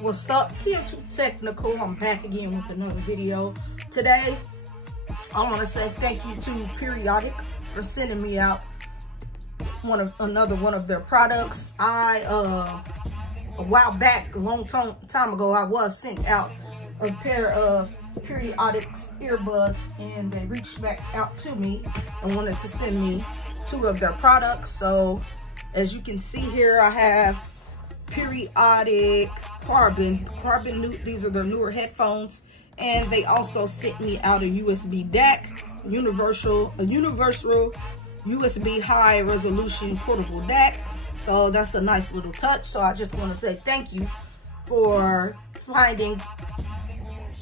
What's up? Kia Too Technical. I'm back again with another video. Today, I want to say thank you to Periodic for sending me out another one of their products. A while back, a long time ago, I was sent out a pair of Periodic's earbuds, and they reached back out to me and wanted to send me 2 of their products. So as you can see here, I have Periodic Carbon. These are their newer headphones, and they also sent me out a USB DAC, a universal USB high resolution portable DAC. So that's a nice little touch. So I just want to say thank you for finding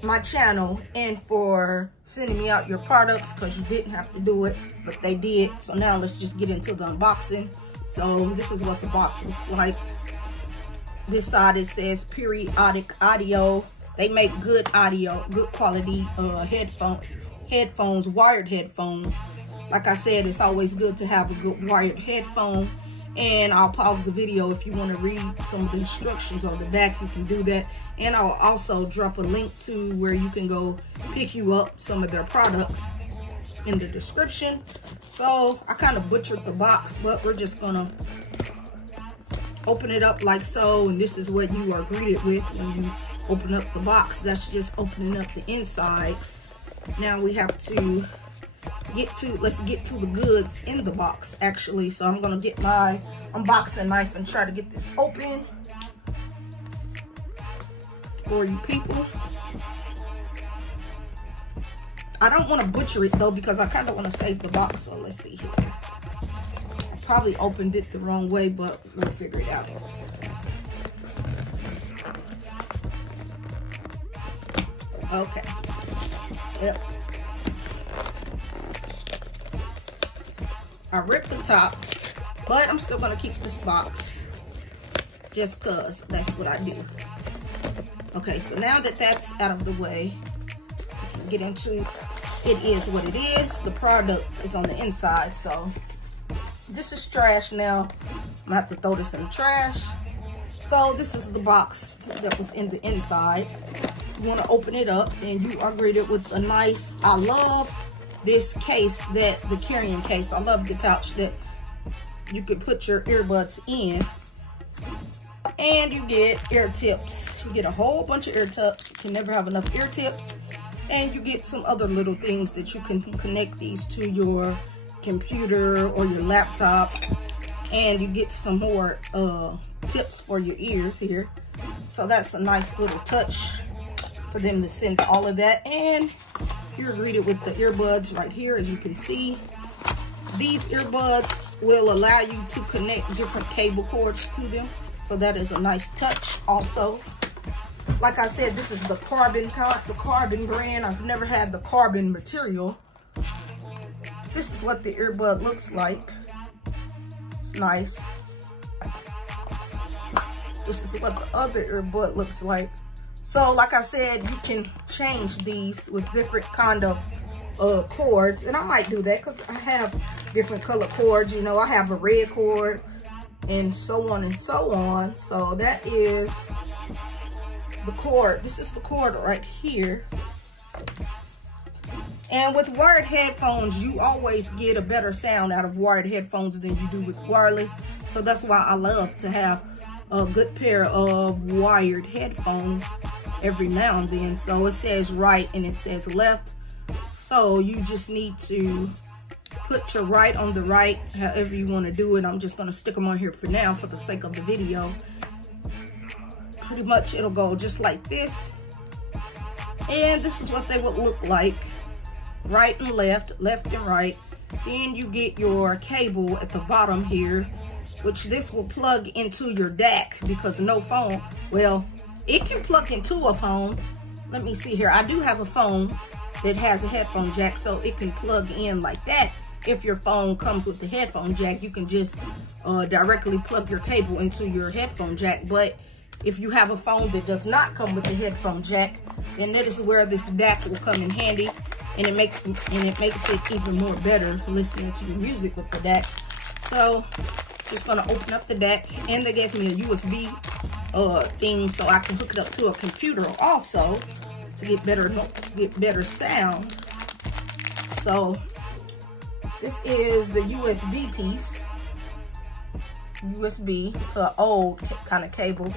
my channel and for sending me out your products, because you didn't have to do it, but they did. So now let's just get into the unboxing. So this is what the box looks like. This side, it says Periodic Audio. They make good audio, good quality headphones, wired headphones. Like I said, it's always good to have a good wired headphone. And I'll pause the video if you want to read some of the instructions on the back. You can do that. And I'll also drop a link to where you can go pick you up some of their products in the description. So I kind of butchered the box, but we're just gonna open it up like so, and this is what you are greeted with when you open up the box. That's just opening up the inside. Now we have to let's get to the goods in the box, actually. So I'm gonna get my unboxing knife and try to get this open for you people. I don't want to butcher it though, because I kind of want to save the box. So let's see here. Probably opened it the wrong way, but we'll figure it out. Okay. Yep. I ripped the top, but I'm still gonna keep this box just cause that's what I do. Okay, so now that that's out of the way, we can get into it is what it is. The product is on the inside, so this is trash now. I'm gonna have to throw this in the trash. So this is the box that was in the inside. You want to open it up, and you are greeted with a nice, I love this case, that the carrying case. I love the pouch that you could put your earbuds in. And you get ear tips. You get a whole bunch of ear tips. You can never have enough ear tips. And you get some other little things that you can connect these to your computer or your laptop, and you get some more tips for your ears here. So that's a nice little touch for them to send all of that. And you're greeted with the earbuds right here. As you can see, these earbuds will allow you to connect different cable cords to them, so that is a nice touch also. Like I said, this is the Carbon brand. I've never had the Carbon material. This is what the earbud looks like. It's nice. This is what the other earbud looks like. So like I said, you can change these with different kind of cords. And I might do that because I have different color cords. You know, I have a red cord and so on and so on. So that is the cord. This is the cord right here. And with wired headphones, you always get a better sound out of wired headphones than you do with wireless. So that's why I love to have a good pair of wired headphones every now and then. So it says right and it says left. So you just need to put your right on the right, however you want to do it. I'm just going to stick them on here for now for the sake of the video. Pretty much it'll go just like this. And this is what they would look like. Right and left, left and right. Then you get your cable at the bottom here, which this will plug into your DAC, because no phone, well, it can plug into a phone. Let me see here. I do have a phone that has a headphone jack, so it can plug in like that. If your phone comes with the headphone jack, you can just directly plug your cable into your headphone jack. But if you have a phone that does not come with the headphone jack, then that is where this DAC will come in handy. And it makes it even more better listening to your music with the DAC. So just gonna open up the DAC, and they gave me a USB thing so I can hook it up to a computer also to get better sound. So this is the USB piece, USB to an old kind of cable,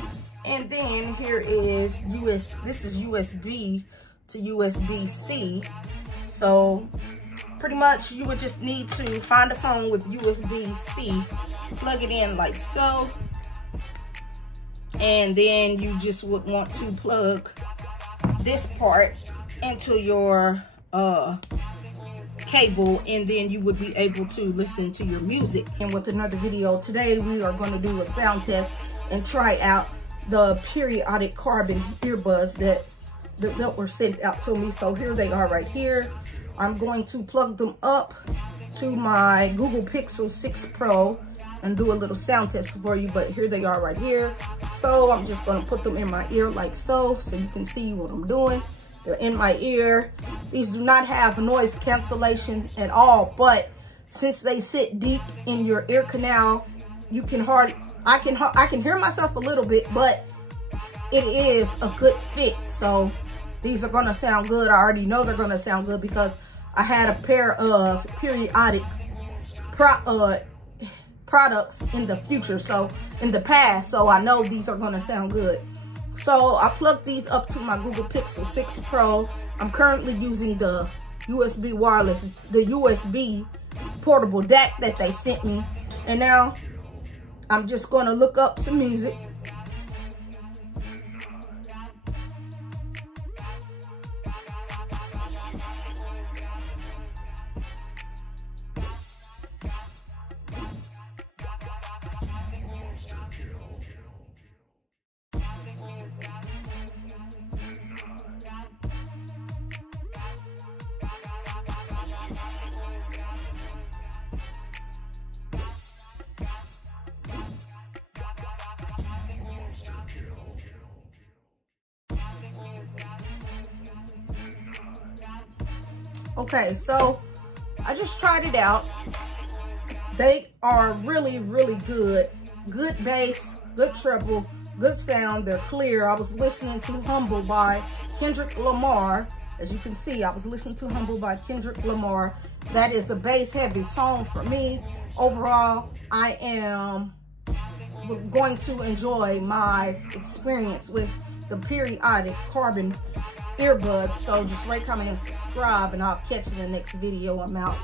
and then here is this is USB to USB-C. So pretty much you would just need to find a phone with USB-C, plug it in like so, and then you just would want to plug this part into your cable, and then you would be able to listen to your music. And with another video today, we are going to do a sound test and try out the periodic carbon earbuds that were sent out to me. So here they are right here. I'm going to plug them up to my Google Pixel 6 Pro and do a little sound test for you, but here they are right here. So I'm just gonna put them in my ear like so you can see what I'm doing. They're in my ear. These do not have noise cancellation at all, but since they sit deep in your ear canal, you can I can hear myself a little bit, but it is a good fit. So these are gonna sound good. I already know they're gonna sound good because I had a pair of periodic products in the future, so in the past, so I know these are gonna sound good. So I plugged these up to my Google Pixel 6 Pro. I'm currently using the USB wireless, the USB portable DAC that they sent me. And now I'm just gonna look up some music. Okay, so I just tried it out. They are really, really good. Good bass, good treble, good sound. They're clear. I was listening to Humble by Kendrick Lamar. As you can see, I was listening to Humble by Kendrick Lamar. That is a bass heavy song for me. Overall, I am going to enjoy my experience with the periodic carbon earbuds. So just rate, comment, and subscribe, and I'll catch you in the next video. I'm out.